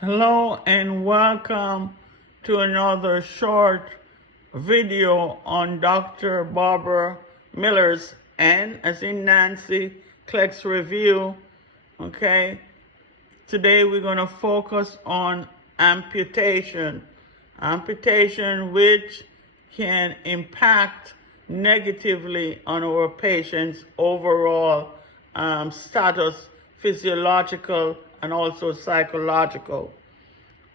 Hello and welcome to another short video on Dr. Barbara Miller's N as in Nancy NCLEX review. Okay, today we're going to focus on amputation. Amputation which can impact negatively on our patient's overall status, physiological and also psychological.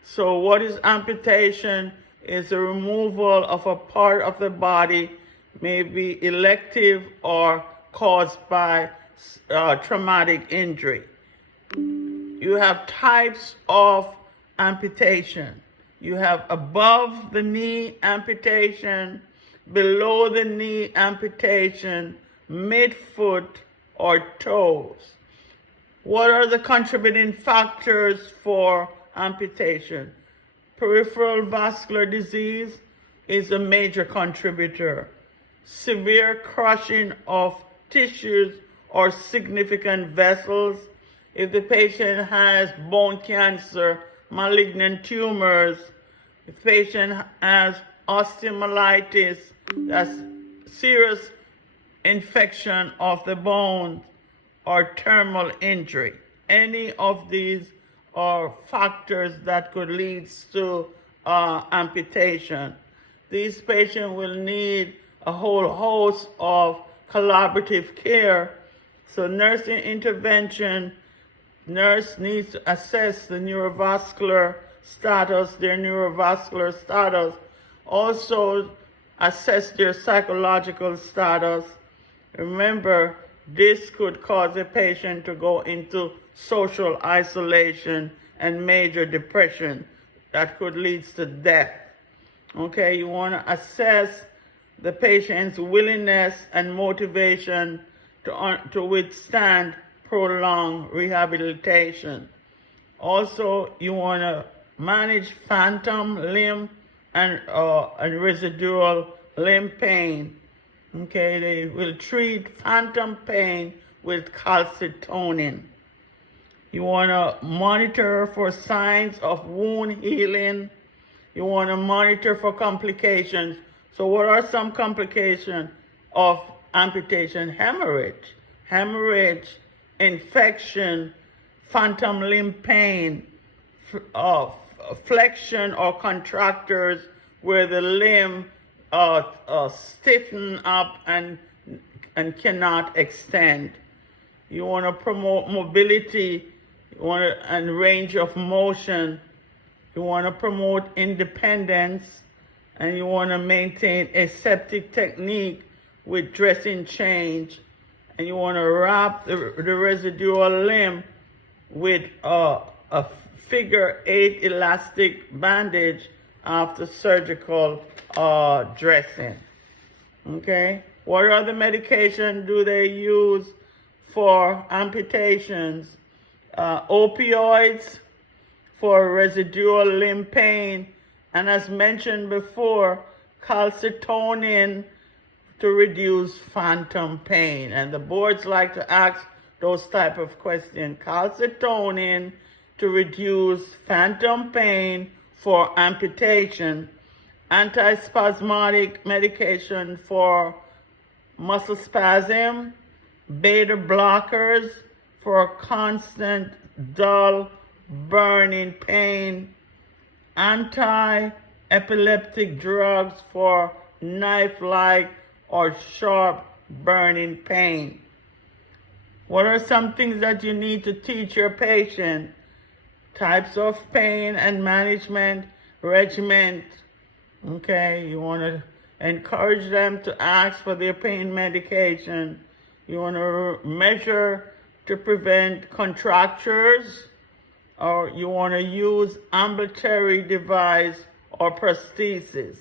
So what is amputation? Is the removal of a part of the body, may be elective or caused by traumatic injury. You have types of amputation. You have above the knee amputation, below the knee amputation, midfoot or toes. What are the contributing factors for amputation? Peripheral vascular disease is a major contributor. Severe crushing of tissues or significant vessels. If the patient has bone cancer, malignant tumors, if the patient has osteomyelitis, that's serious infection of the bones, or thermal injury. Any of these are factors that could lead to amputation. These patients will need a whole host of collaborative care. So nursing intervention, nurse needs to assess the neurovascular status, their neurovascular status, also assess their psychological status. Remember, this could cause a patient to go into social isolation and major depression that could lead to death. Okay, you want to assess the patient's willingness and motivation to withstand prolonged rehabilitation. Also, you want to manage phantom limb and residual limb pain. Okay, they will treat phantom pain with calcitonin. You want to monitor for signs of wound healing. You want to monitor for complications. So what are some complications of amputation? Hemorrhage, infection, phantom limb pain, flexion or contractures where the limb stiffen up and cannot extend. You want to promote mobility, and range of motion. You want to promote independence, and you want to maintain aseptic technique with dressing change, and you want to wrap the residual limb with a figure 8 elastic bandage after surgical dressing. Okay, what other medication do they use for amputations? Opioids for residual limb pain, and as mentioned before, calcitonin to reduce phantom pain. And the boards like to ask those type of questions. Calcitonin to reduce phantom pain for amputation. Antispasmodic medication for muscle spasm, beta blockers for constant dull burning pain, anti-epileptic drugs for knife-like or sharp burning pain. What are some things that you need to teach your patient? Types of pain and management regimen. Okay, you want to encourage them to ask for their pain medication. You want to measure to prevent contractures, or you want to use ambulatory device or prosthesis.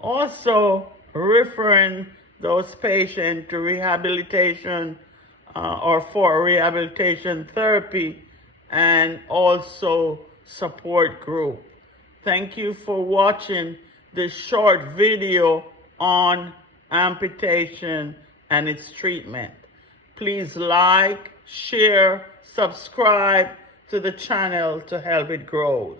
Also, referring those patients to rehabilitation or for rehabilitation therapy, and also support group. Thank you for watching this short video on amputation and its treatment. Please like, share, subscribe, to the channel to help it grow.